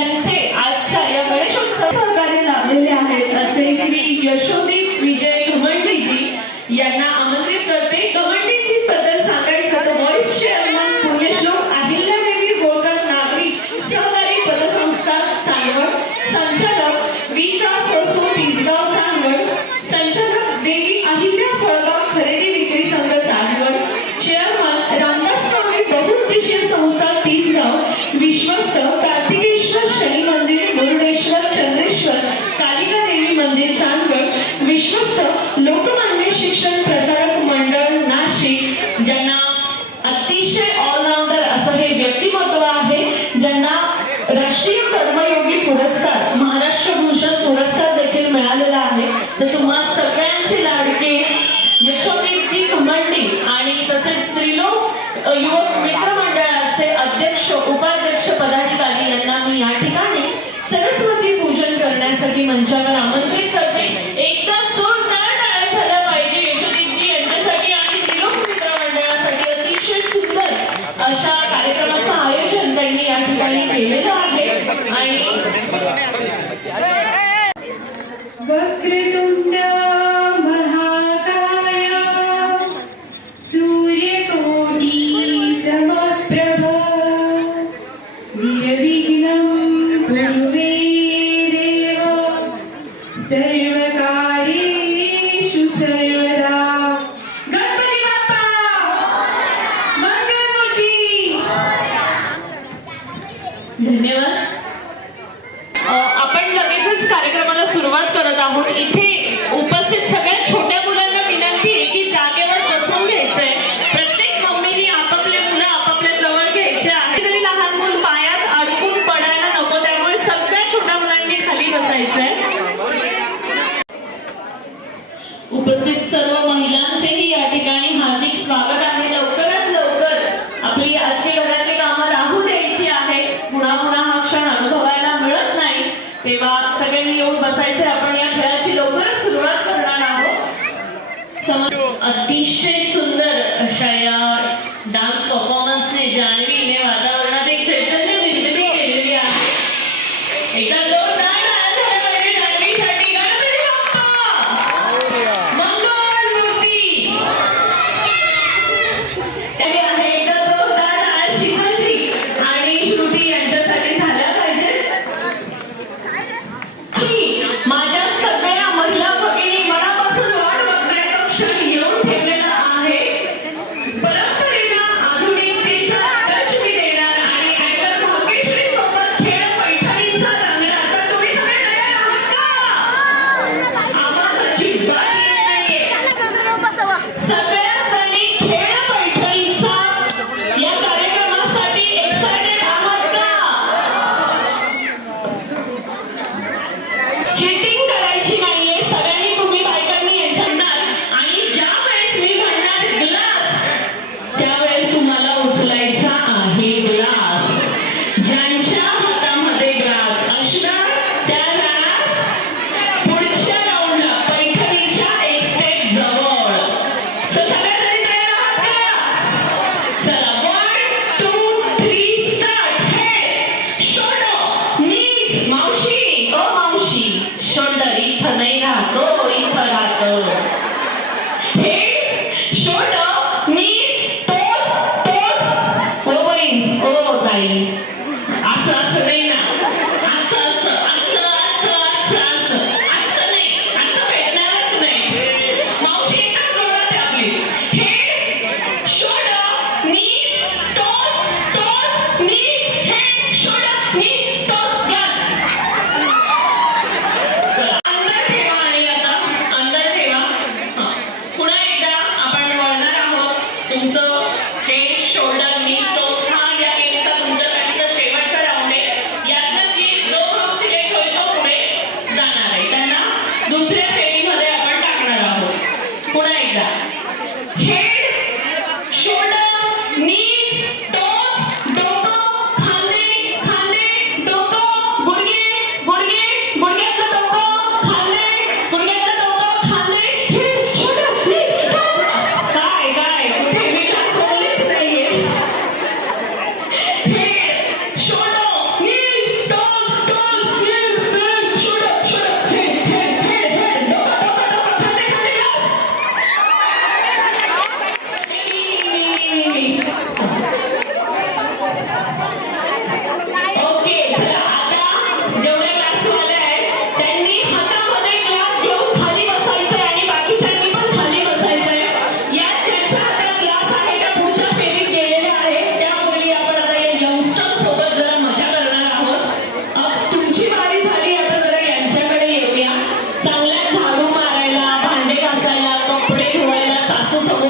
Yeah. विश्वस्त लोकमान्य शिक्षण प्रसारक मंडळ नाशिक ज्यांना अतिशय ऑलराऊंडर असं हे व्यक्तिमत्व आहे ज्यांना राष्ट्रीय कर्मयोगी पुरस्कार महाराष्ट्र भूषण पुरस्कार देखील मिळालेला आहे. तर तुम्हा सगळ्यांची लाडके यशोदीपजी खमंडी आणि तसेच त्रिलोक युवक मित्र मंडळाचे अध्यक्ष उपाध्यक्ष पदाधिकारी यांना मी या ठिकाणी सरस्वती पूजन करण्यासाठी मंचावर तेव्हा सगळ्यांनी येऊन बसायचे आपण Bye. care 展示效果